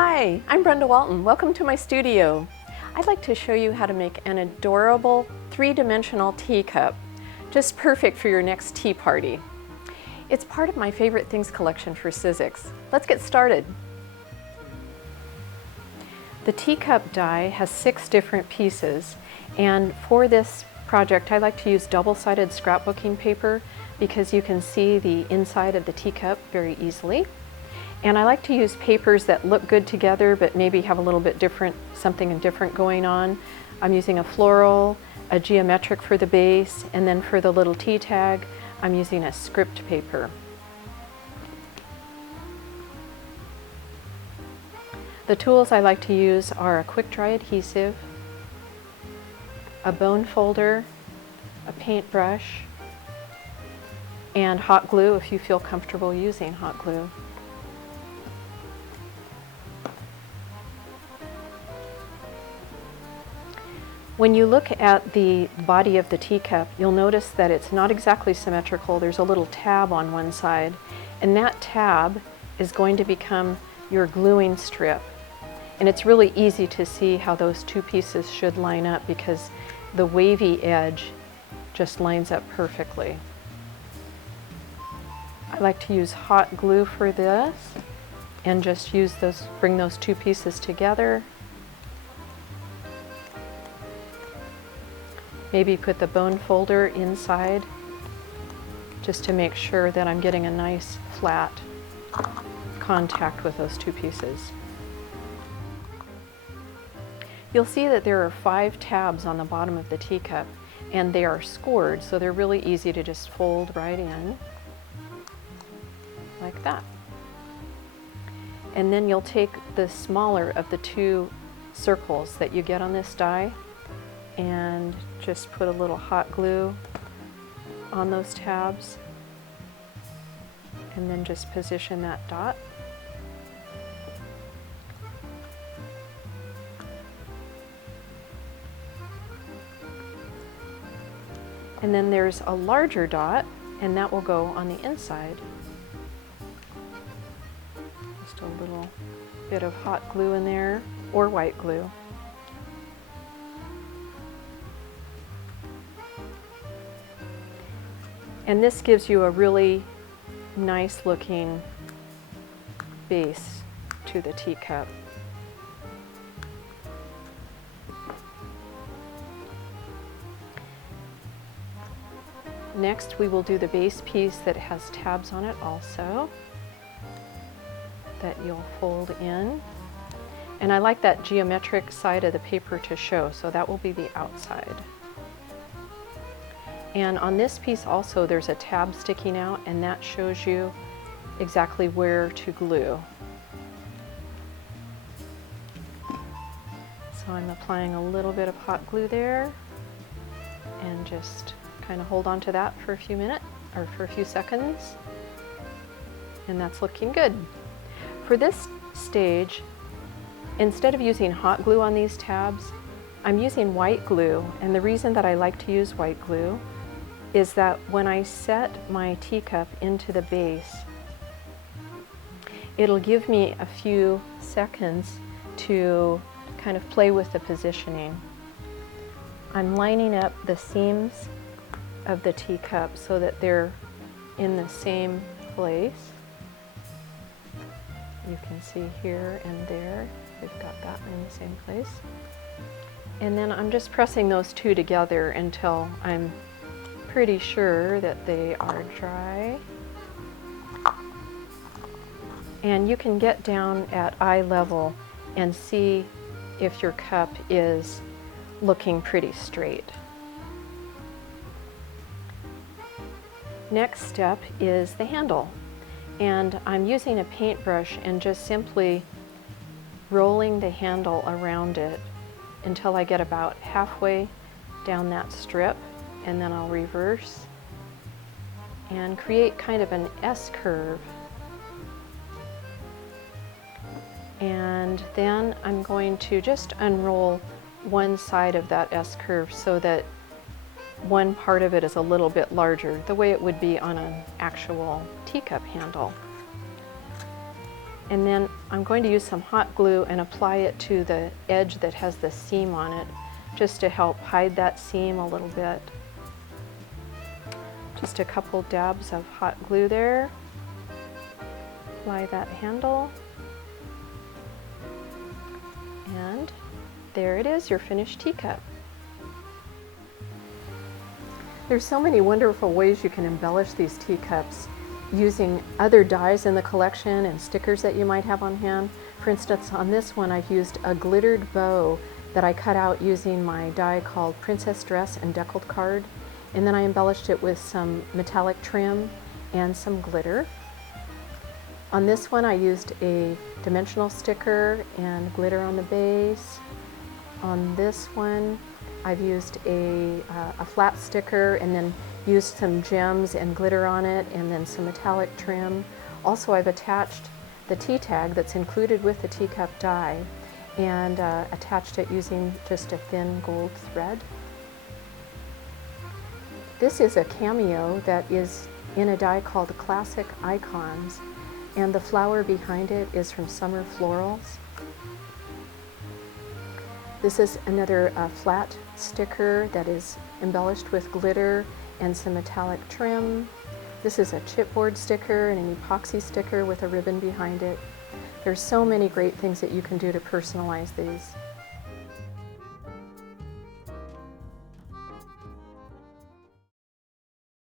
Hi, I'm Brenda Walton. Welcome to my studio. I'd like to show you how to make an adorable three-dimensional teacup, just perfect for your next tea party. It's part of my favorite things collection for Sizzix. Let's get started. The teacup die has 6 different pieces, and for this project I like to use double-sided scrapbooking paper because you can see the inside of the teacup very easily. And I like to use papers that look good together but maybe have a little bit different, something different going on. I'm using a floral, a geometric for the base, and then for the little tea tag, I'm using a script paper. The tools I like to use are a quick dry adhesive, a bone folder, a paintbrush, and hot glue if you feel comfortable using hot glue. When you look at the body of the teacup, you'll notice that it's not exactly symmetrical. There's a little tab on one side, and that tab is going to become your gluing strip. And it's really easy to see how those 2 pieces should line up because the wavy edge just lines up perfectly. I like to use hot glue for this and just use those, bring those 2 pieces together. Maybe put the bone folder inside just to make sure that I'm getting a nice flat contact with those 2 pieces. You'll see that there are 5 tabs on the bottom of the teacup, and they are scored, so they're really easy to just fold right in like that. And then you'll take the smaller of the 2 circles that you get on this die and just put a little hot glue on those tabs, and then just position that dot. And then there's a larger dot, and that will go on the inside. Just a little bit of hot glue in there, or white glue. And this gives you a really nice looking base to the teacup. Next, we will do the base piece that has tabs on it also, that you'll fold in. And I like that geometric side of the paper to show, so that will be the outside. And on this piece also there's a tab sticking out, and that shows you exactly where to glue. So I'm applying a little bit of hot glue there and just kind of hold on to that for a few minutes or for a few seconds, and that's looking good. For this stage, instead of using hot glue on these tabs, I'm using white glue, and the reason that I like to use white glue is that when I set my teacup into the base, it'll give me a few seconds to kind of play with the positioning. I'm lining up the seams of the teacup so that they're in the same place. You can see here and there, we've got that in the same place. And then I'm just pressing those 2 together until I'm pretty sure that they are dry. And you can get down at eye level and see if your cup is looking pretty straight. Next step is the handle. And I'm using a paintbrush and just simply rolling the handle around it until I get about halfway down that strip, and then I'll reverse and create kind of an S curve. And then I'm going to just unroll one side of that S curve so that one part of it is a little bit larger, the way it would be on an actual teacup handle. And then I'm going to use some hot glue and apply it to the edge that has the seam on it, just to help hide that seam a little bit. Just a couple dabs of hot glue there. Apply that handle. And there it is, your finished teacup. There's so many wonderful ways you can embellish these teacups using other dies in the collection and stickers that you might have on hand. For instance, on this one I've used a glittered bow that I cut out using my die called Princess Dress and Deckled Card, and then I embellished it with some metallic trim and some glitter. On this one I used a dimensional sticker and glitter on the base. On this one I've used a flat sticker and then used some gems and glitter on it, and then some metallic trim. Also, I've attached the tea tag that's included with the teacup die, and attached it using just a thin gold thread. This is a cameo that is in a die called Classic Icons, and the flower behind it is from Summer Florals. This is another flat sticker that is embellished with glitter and some metallic trim. This is a chipboard sticker and an epoxy sticker with a ribbon behind it. There's so many great things that you can do to personalize these.